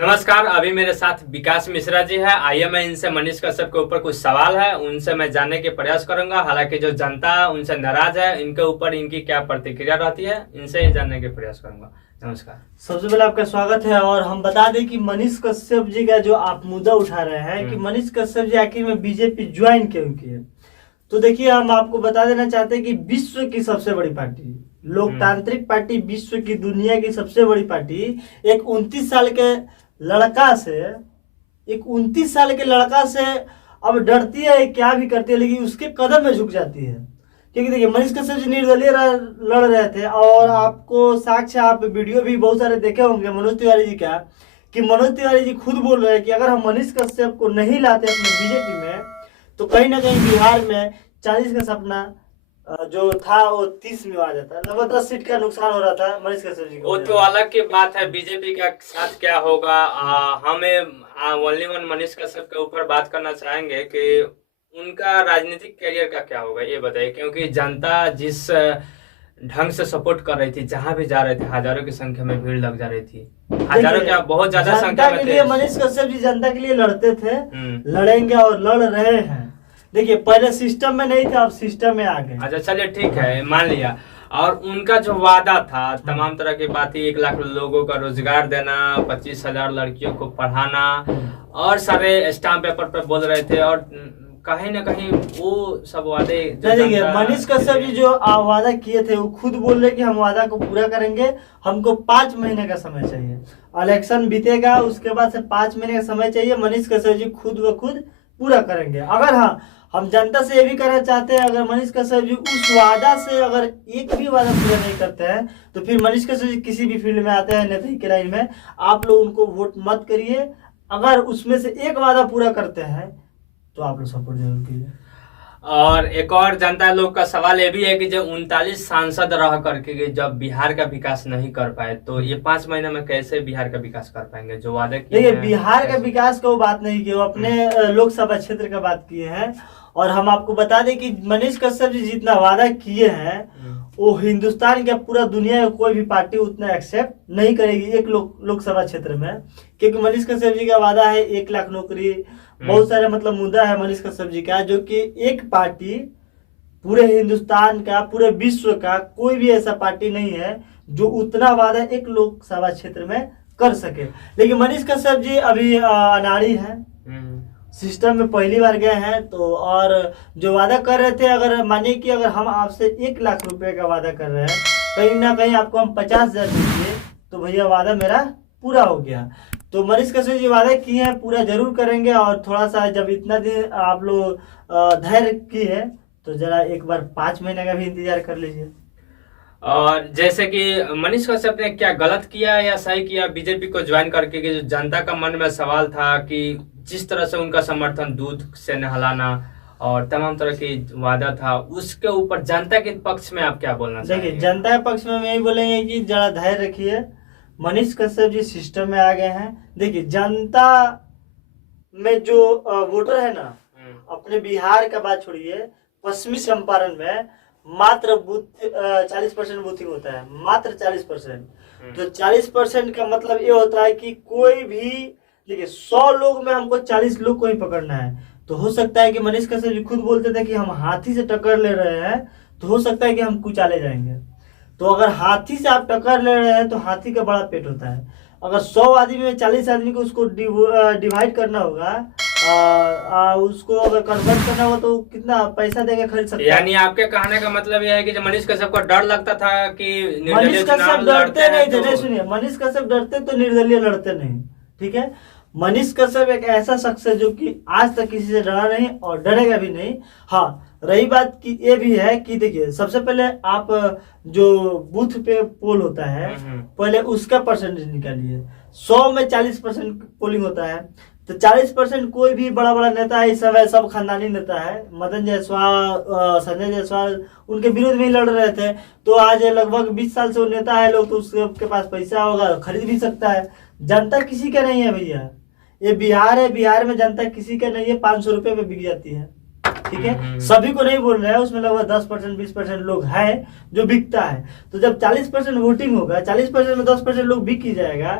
नमस्कार। अभी मेरे साथ विकास मिश्रा जी है। आइए मैं इनसे मनीष कश्यप के ऊपर कुछ सवाल है उनसे मैं जानने के प्रयास करूंगा। हालांकि जो जनता उनसे नाराज है, इनके ऊपर इनकी क्या प्रतिक्रिया रहती है, इनसे ही जानने के प्रयास करूंगा। नमस्कार। सबसे पहले आपका स्वागत है। और हम बता दें कि मनीष कश्यप जी का जो आप मुद्दा उठा रहे हैं कि मनीष कश्यप जी आखिर में बीजेपी ज्वाइन क्यों किए, तो देखिए हम आपको बता देना चाहते हैं कि विश्व की सबसे बड़ी पार्टी, लोकतांत्रिक पार्टी, विश्व की दुनिया की सबसे बड़ी पार्टी एक 29 साल के लड़का से अब डरती है, क्या भी करती है, लेकिन उसके कदम में झुक जाती है। क्योंकि देखिए मनीष कश्यप जी निर्दलीय लड़ रहे थे और आपको साक्ष्य, आप वीडियो भी बहुत सारे देखे होंगे मनोज तिवारी जी का, कि मनोज तिवारी जी खुद बोल रहे हैं कि अगर हम मनीष कश्यप को नहीं लाते अपने बीजेपी में तो कहीं ना कहीं बिहार में 40 का सपना जो था वो 30 में आ जाता है। लगभग 10 सीट का नुकसान हो रहा था मनीष कश्यप जी को। वो तो अलग की बात है, बीजेपी के साथ क्या होगा। हमें ओनली वन मनीष कश्यप के ऊपर बात करना चाहेंगे कि उनका राजनीतिक करियर का क्या होगा, ये बताइए। क्योंकि जनता जिस ढंग से सपोर्ट कर रही थी, जहां भी जा रहे थे हजारों की संख्या में भीड़ लग जा रही थी, हजारों क्या बहुत ज्यादा संख्या में थे। मनीष कश्यप जी जनता के लिए लड़ते थे, लड़ेंगे और लड़ रहे हैं। देखिए पहले सिस्टम में नहीं था, अब सिस्टम में आ गए। अच्छा चलिए ठीक है, मान लिया। और उनका जो वादा था तमाम तरह की बातें, 1 लाख लोगों का रोजगार देना, 25,000 लड़कियों को पढ़ाना, और सारे स्टाम्प पेपर पे बोल रहे थे। और कहीं ना कहीं वो सब वादे देखिए मनीष कश्यप जी जो वादा किए थे वो खुद बोल रहे कि हम वादा को पूरा करेंगे, हमको 5 महीने का समय चाहिए। इलेक्शन बीतेगा उसके बाद से 5 महीने का समय चाहिए, मनीष कश्यप जी खुद ब खुद पूरा करेंगे। अगर हाँ, हम जनता से ये भी कहना चाहते हैं, अगर मनीष कश्यप जी उस वादा से अगर एक भी वादा पूरा नहीं करते हैं तो फिर मनीष कश्यप जी किसी भी फील्ड में आते हैं नेता की लाइन में, आप लोग उनको वोट मत करिए। अगर उसमें से एक वादा पूरा करते हैं तो आप लोग सपोर्ट जरूर कीजिए। और एक और जनता लोग का सवाल ये भी है कि जब 39 सांसद रह करके जब बिहार का विकास नहीं कर पाए, तो ये 5 महीने में कैसे बिहार का विकास कर पाएंगे जो वादे किए? देखिए बिहार का विकास का वो बात नहीं की, वो अपने लोकसभा क्षेत्र का बात किए हैं। और हम आपको बता दें कि मनीष कश्यप जी जितना वादा किए हैं वो हिंदुस्तान के पूरा दुनिया में कोई भी पार्टी उतना एक्सेप्ट नहीं करेगी एक लोकसभा क्षेत्र में। क्योंकि मनीष कश्यप जी का वादा है 1 लाख नौकरी, बहुत सारे मतलब मुद्दा है मनीष कश्यप जी का, जो कि एक पार्टी पूरे हिंदुस्तान का, पूरे विश्व का कोई भी ऐसा पार्टी नहीं है जो उतना वादा एक लोकसभा क्षेत्र में कर सके। लेकिन मनीष कश्यप जी अभी अनाड़ी है, सिस्टम में पहली बार गए हैं। तो और जो वादा कर रहे थे, अगर मानिए कि अगर हम आपसे 1 लाख रुपए का वादा कर रहे हैं, कहीं ना कहीं आपको हम 50,000 दीजिए तो भैया वादा मेरा पूरा हो गया। तो मनीष कश्यप जी वादा किए हैं, पूरा जरूर करेंगे। और थोड़ा सा जब इतना दिन आप लोग धैर्य किए तो जरा एक बार 5 महीने का भी इंतजार कर लीजिए। और जैसे कि मनीष कश्यप ने क्या गलत किया या सही किया बीजेपी को ज्वाइन करके, कि जो जनता का मन में सवाल था कि जिस तरह से उनका समर्थन दूध से नहलाना और तमाम तरह की वादा था, उसके ऊपर जनता के पक्ष में आप क्या बोलना चाहेंगे? देखिए जनता के पक्ष में हम यही बोलेंगे कि जरा धैर्य रखिए, मनीष कश्यप जी सिस्टम में आ गए हैं। देखिए जनता में जो वोटर है ना, अपने बिहार का बात छोड़िए, पश्चिमी चंपारण में मात्र 40% बूथिंग होता है, मात्र 40%। तो 40% का मतलब ये होता है कि कोई भी, देखिए 100 लोग में हमको 40 लोग को ही पकड़ना है। तो हो सकता है कि मनीष कश्यप जी खुद बोलते थे कि हम हाथी से टक्कर ले रहे हैं, तो हो सकता है कि हम कुचाले जाएंगे। तो अगर हाथी से आप टक्कर ले रहे हैं तो हाथी का बड़ा पेट होता है। अगर 100 आदमी में 40 आदमी को उसको डिवाइड करना होगा, उसको अगर कन्वर्ट करना हो तो कितना पैसा देके खरीद सकते हैं। यानी आपके कहने का मतलब यह है कि जब मनीष कश्यप को डर लगता था कि मनीष कश्यप डरते नहीं थे, नहीं सुनिए, मनीष कश्यप डरते तो निर्दलीय लड़ते नहीं, ठीक है। मनीष कश्यप एक ऐसा शख्स है जो कि आज तक किसी से डरा नहीं और डरेगा भी नहीं। हाँ, रही बात की ये भी है कि देखिए सबसे पहले आप जो बूथ पे पोल होता है पहले उसका परसेंटेज निकालिए। 100 में 40% पोलिंग होता है, तो 40% कोई भी बड़ा बड़ा नेता है इस समय, सब खानदानी नेता है। मदन जायसवाल, संजय जायसवाल उनके विरोध में ही लड़ रहे थे, तो आज लगभग 20 साल से वो नेता है, लोग तो उसके पास पैसा होगा, खरीद भी सकता है। जनता किसी का नहीं है भैया, ये बिहार है, बिहार में जनता किसी का नहीं है, 500 रुपए में बिक जाती है, ठीक है। सभी को नहीं बोल रहे हैं, उसमें लगभग 10% 20% लोग हैं जो बिकता है। तो जब 40% वोटिंग होगा, 40% में 10% लोग बिक ही जाएगा,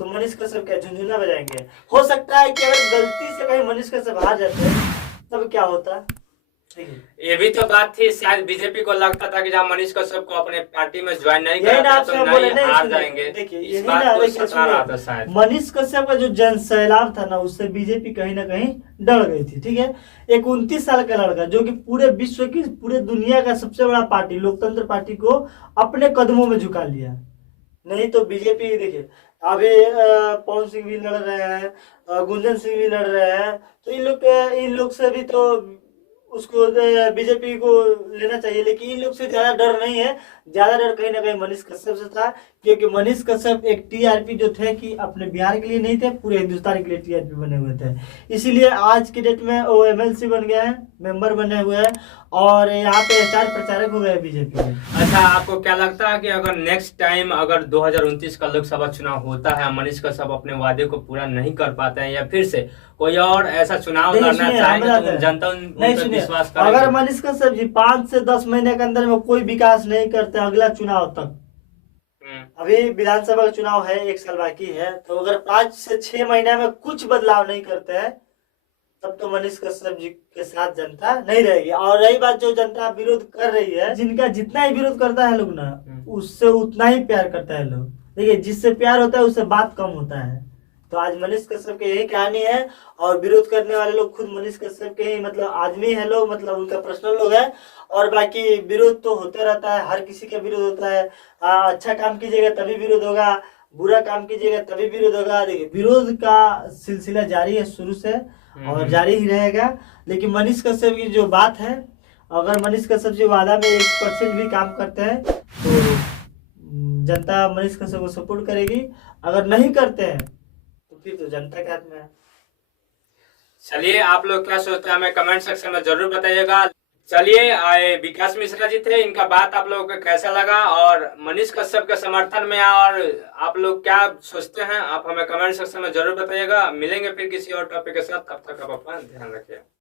तो मनीष कश्यप क्या झुंझुना बजाएंगे? हो सकता है कि अगर गलती से कहीं मनीष कश्यप हार जाते तब क्या होता? ये भी तो बात थी, शायद बीजेपी को लगता था कि जब मनीष कश्यप को अपने पार्टी में ज्वाइन नहीं यही ना कराता आपसे तो बोले नहीं नहीं, हार सुनिए, जाएंगे। देखिए इस यही बात ना, को देखिए सता रहा था सुनिए, शायद। मनीष कश्यप का जो जन सैलाब था ना, उससे बीजेपी कहीं ना कहीं डर गई थी। ठीक है, एक 29 साल का लड़का जो कि पूरे विश्व की, पूरे दुनिया का सबसे बड़ा पार्टी लोकतंत्र पार्टी को अपने कदमों में झुका लिया। नहीं तो बीजेपी देखिए, अभी पवन सिंह भी लड़ रहे हैं, गुंजन सिंह भी लड़ रहे हैं, तो इन लोग से भी तो उसको बीजेपी को लेना चाहिए, लेकिन इन लोग से ज्यादा डर नहीं है। ज्यादा डर कहीं ना कहीं मनीष कश्यप से था, क्योंकि मनीष कश्यप एक टीआरपी जो थे कि अपने बिहार के लिए नहीं थे, पूरे हिंदुस्तान के लिए टीआरपी बने हुए थे। इसीलिए आज की डेट में वो एमएलसी बन गए हैं, मेंबर बने हुए हैं, और यहाँ पे स्टार प्रचारक हो गए बीजेपी में। अच्छा, आपको क्या लगता है कि अगर नेक्स्ट टाइम अगर 2029 का लोकसभा चुनाव होता है, मनीष कश्यप अपने वादे को पूरा नहीं कर पाते हैं, या फिर से कोई और ऐसा चुनाव देखिए, लड़ना सुनिए, चाहेंगे, हम तो जनता उन नहीं, पर सुनिए, विश्वास अगर करेगी? मनीष कश्यप जी 5 से 10 महीने के अंदर में कोई विकास नहीं करते अगला चुनाव तक, अभी विधानसभा का चुनाव है, 1 साल बाकी है, तो अगर 5 से 6 महीने में कुछ बदलाव नहीं करते हैं, तब तो मनीष कश्यप जी के साथ जनता नहीं रहेगी। और रही बात जो जनता विरोध कर रही है, जिनका जितना ही विरोध करता है लोग ना, उससे उतना ही प्यार करता है लोग। देखिए, जिससे प्यार होता है उससे बात कम होता है। तो आज मनीष कश्यप की यही कहानी है, और विरोध करने वाले लोग खुद मनीष कश्यप के ही मतलब आदमी है लोग, मतलब उनका पर्सनल लोग है। और बाकी विरोध तो होते रहता है, हर किसी का विरोध होता है। अच्छा काम कीजिएगा तभी विरोध होगा, बुरा काम कीजिएगा तभी विरोध होगा। देखिए, विरोध का सिलसिला जारी है शुरू से, और जारी ही रहेगा। लेकिन मनीष कश्यप की जो बात है, अगर मनीष कश्यप जी वादा में 1% भी काम करते हैं तो जनता मनीष कश्यप को सपोर्ट करेगी। अगर नहीं करते हैं तो फिर तो जनता के हाथ में है। चलिए, आप लोग क्या सोचते हैं हमें कमेंट सेक्शन में जरूर बताइएगा। चलिए, आए विकास मिश्रा जी थे, इनका बात आप लोगों को कैसा लगा, और मनीष कश्यप के समर्थन में और आप लोग क्या सोचते हैं, आप हमें कमेंट सेक्शन में जरूर बताइएगा। मिलेंगे फिर किसी और टॉपिक के साथ, तब तक आप अपना ध्यान रखिए।